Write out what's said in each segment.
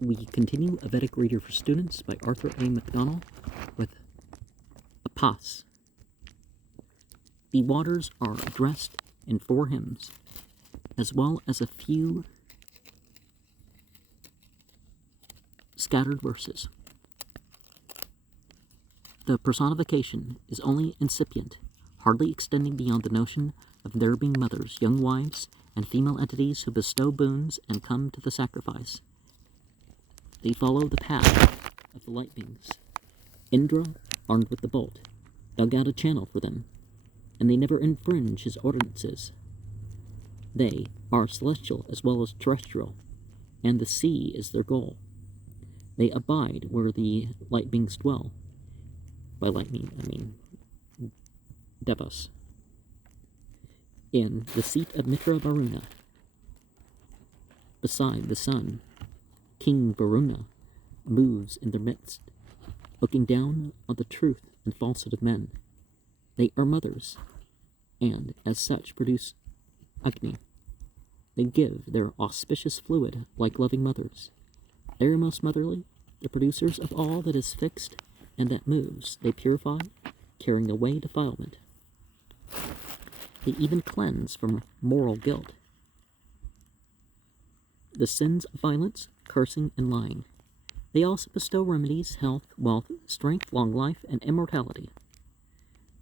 we continue A Vedic Reader for Students by Arthur A. Macdonell with Apas. The waters are addressed in 4 hymns, as well as a few scattered verses. The personification is only incipient, hardly extending beyond the notion of there being mothers, young wives, and female entities who bestow boons and come to the sacrifice. They follow the path of the light beings. Indra, armed with the bolt, dug out a channel for them, and they never infringe his ordinances. They are celestial as well as terrestrial, and the sea is their goal. They abide where the light beings dwell. By light I mean Devas. In the seat of Mitra Varuna, beside the sun, King Varuna moves in their midst, looking down on the truth and falsehood of men. They are mothers, and as such produce Agni. They give their auspicious fluid like loving mothers. They are most motherly, the producers of all that is fixed and that moves. They purify, carrying away defilement. They even cleanse from moral guilt, the sins of violence, cursing, and lying. They also bestow remedies, health, wealth, strength, long life, and immortality.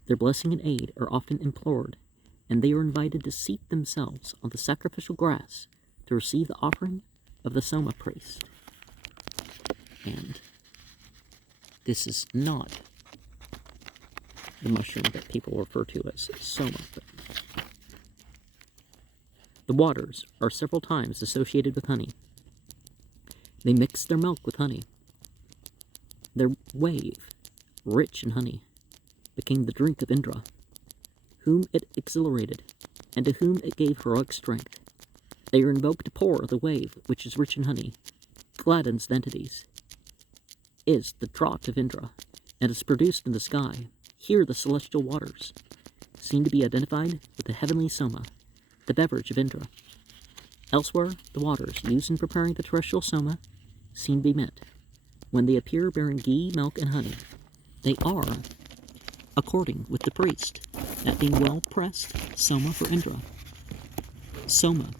Their blessing and aid are often implored, and they are invited to seat themselves on the sacrificial grass to receive the offering of the Soma priest. And this is not the mushroom that people refer to as Soma. The waters are several times associated with honey. They mix their milk with honey. Their wave, rich in honey, became the drink of Indra, whom it exhilarated, and to whom it gave heroic strength. They are invoked to pour the wave, which is rich in honey, gladdens the entities, is the draught of Indra, and is produced in the sky. Here the celestial waters seem to be identified with the heavenly Soma, the beverage of Indra. Elsewhere, the waters used in preparing the terrestrial Soma seem to be met. When they appear bearing ghee, milk, and honey, they are, according with the priest, that being well pressed Soma for Indra. Soma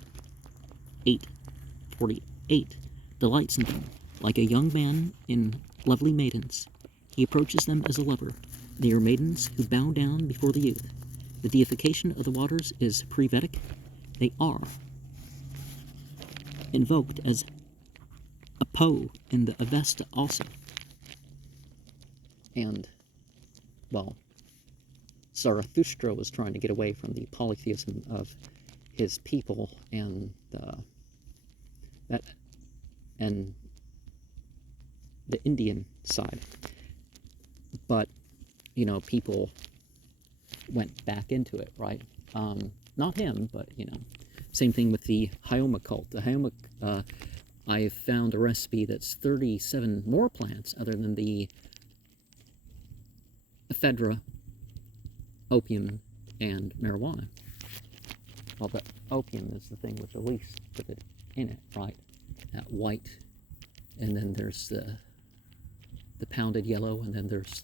8:48 delights in them, like a young man in lovely maidens. He approaches them as a lover. They are maidens who bow down before the youth. The deification of the waters is pre-Vedic. They are invoked as a Po in the Avesta also. And, well, Zarathustra was trying to get away from the polytheism of his people and the Indian side. But, people went back into it, right? Not him, but, same thing with the Hyoma cult. The Hyoma, I found a recipe that's 37 more plants other than the ephedra, opium, and marijuana. Well, the opium is the thing with the least of it in it, right? That white, and then there's the pounded yellow, and then there's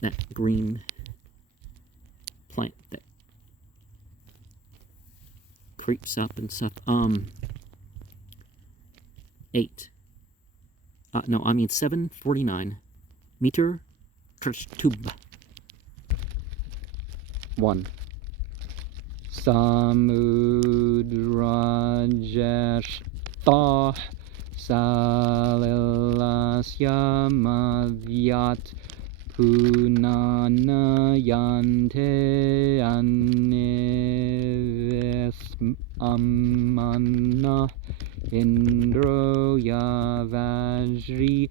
that green plant that creeps up and stuff. 749 meter tube. 1. Samudrajashta Salilasya Madhyat Punana Yante Aneves Amana Indro Yavajri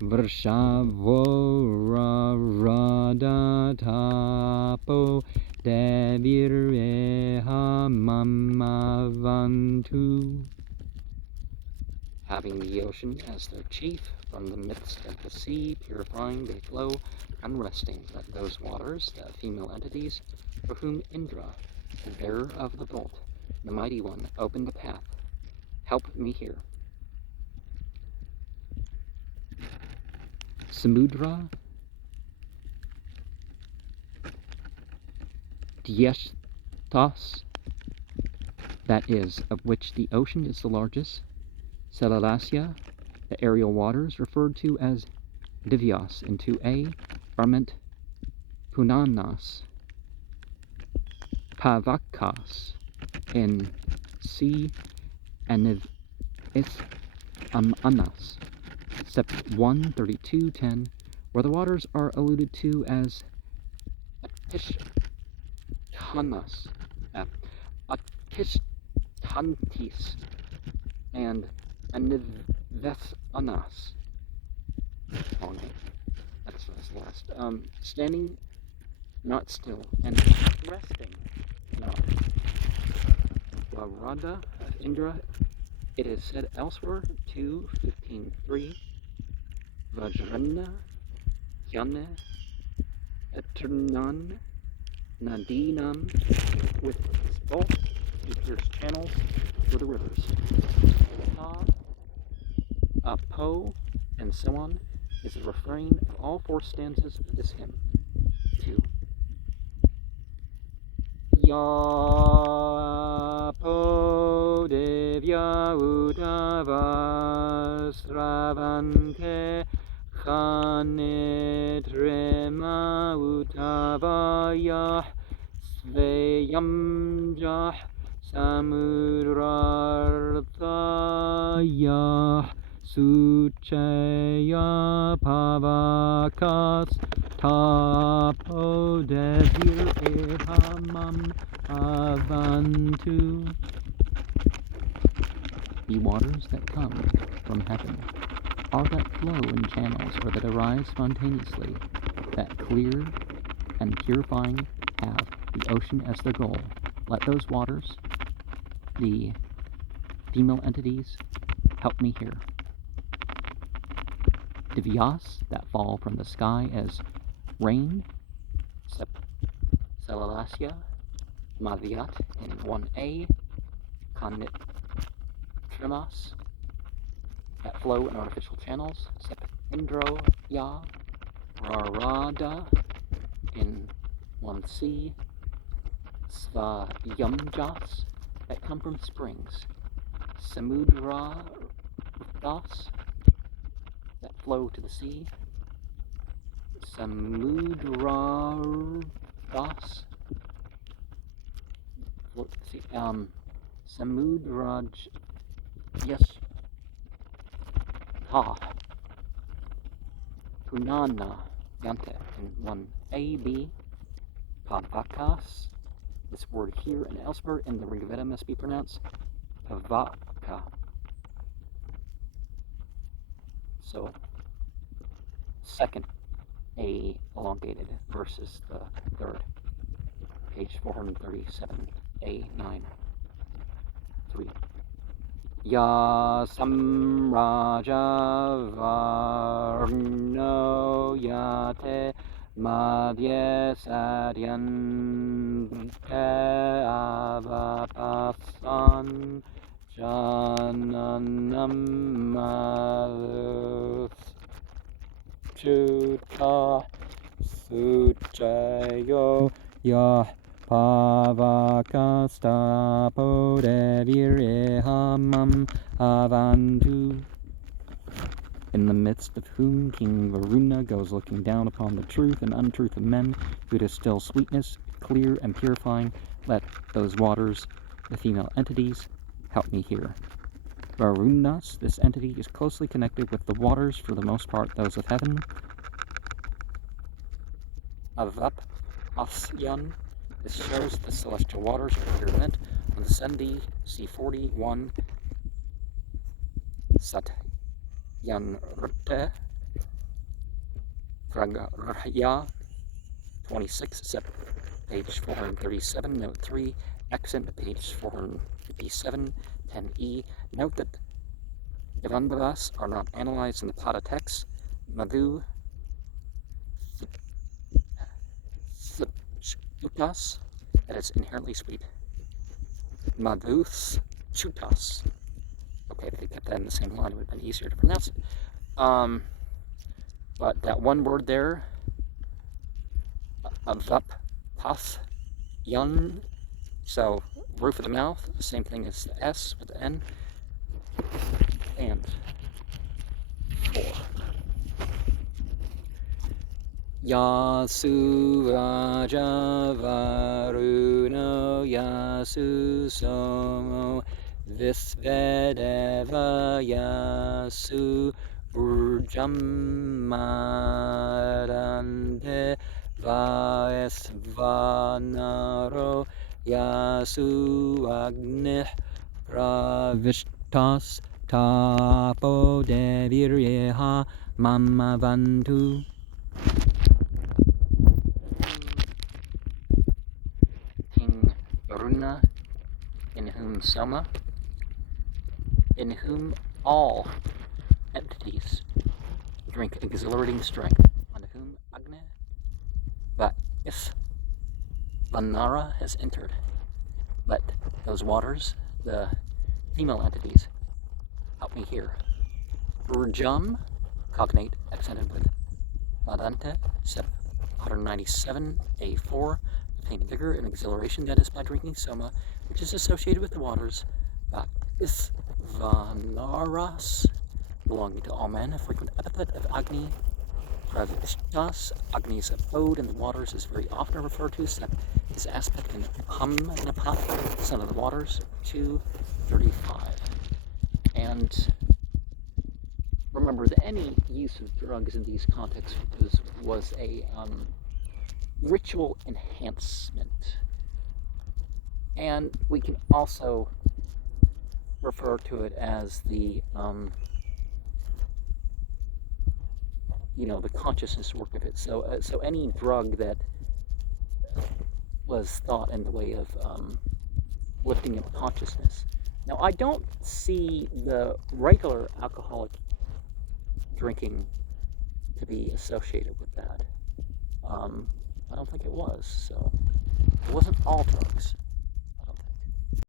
Vrshavora Radha Tapo Devireha Mamavantu. Having the ocean as their chief, from the midst of the sea, purifying they flow, unresting, let those waters, the female entities, for whom Indra, the bearer of the bolt, the mighty one, opened the path. Help me here. Samudra Dyestas, that is, of which the ocean is the largest. Selalasya, the aerial waters, referred to as Divyas in 2a, are meant Punanas. Pavakas in C, and Anas, Sep 1:32:10, where the waters are alluded to as Atishtanas, Atishtantis, and Anivethananas. Long name. That's the last. Standing, not still, and resting, not. Varada of Indra, it is said elsewhere, 2:15:3, Vajrana, Yane, Eternan, Nadinam, with both he pierced channels for the rivers. Ta, Po, and so on is the refrain of all four stanzas of this hymn. 2. Ya po devya utavasravante Chanetrema utavayah sveyamjah samurarthayah suchaya pavakas tapo devir ehamam avantu. The waters that come from heaven are that flow in channels or that arise spontaneously, that clear and purifying have the ocean as their goal. Let those waters, the female entities, help me here. Divyas, that fall from the sky as rain, Selalasya, Madhyat in 1a, Kanit Trimas, that flow in artificial channels, Indro Ya, Rarada in 1c, Svayamjas, that come from springs, Samudra Das, that flow to the sea, Samudra Das, float to the sea, Samudraj, yes, Ha, Punana Yante in 1ab, Pavakas, this word here and elsewhere in the Rig Veda must be pronounced Pavaka. So, second A elongated versus the third. Page 437, A9. 3. Ya samraja varno yate madhye sadyan avapasan jananam maluth chuta suchayo ya Pavakastapo devirehamam avantu. In the midst of whom King Varuna goes looking down upon the truth and untruth of men, who distill sweetness, clear and purifying, let those waters, the female entities, help me here. Varunas, this entity, is closely connected with the waters, for the most part those of heaven. Avap Asyan, this shows the celestial waters are clear meant on the Sandhi C41 Satyanrte Pragarya 26, page 437, note 3, accent page 457, 10e. Note that Devandavas are not analyzed in the Pada text. Madhu Chutas, that is inherently sweet. Madhu's Chutas. Okay, if they kept that in the same line, it would have been easier to pronounce it. But that one word there, avap, pas, yun, so roof of the mouth, the same thing as the S with the N, and 4. Yasu Raja Varuna Yasu Somo Visvedeva Yasu Urjamarande Vaesvanaro Yasu Agnih Pravishtas Tapo Deviryeha Mamavantu. King Varuna, in whom Soma, in whom all entities drink exhilarating strength, on whom Agni, Vanara has entered. Let those waters, the female entities, help me here. Urjam, cognate, accented with Ladante, 797, A4, obtain vigor and exhilaration, that is by drinking Soma, which is associated with the waters, Isvanaras, belonging to all men, a frequent epithet of Agni. Pravishtas, Agni's abode in the waters, is very often referred to, except his aspect in Hamnapat, son of the waters, 235. And remember that any use of drugs in these contexts was a ritual enhancement. And we can also refer to it as the the consciousness work of it. So any drug that was thought in the way of lifting up consciousness. Now, I don't see the regular alcoholic drinking to be associated with that. I don't think it was. So it wasn't all drugs.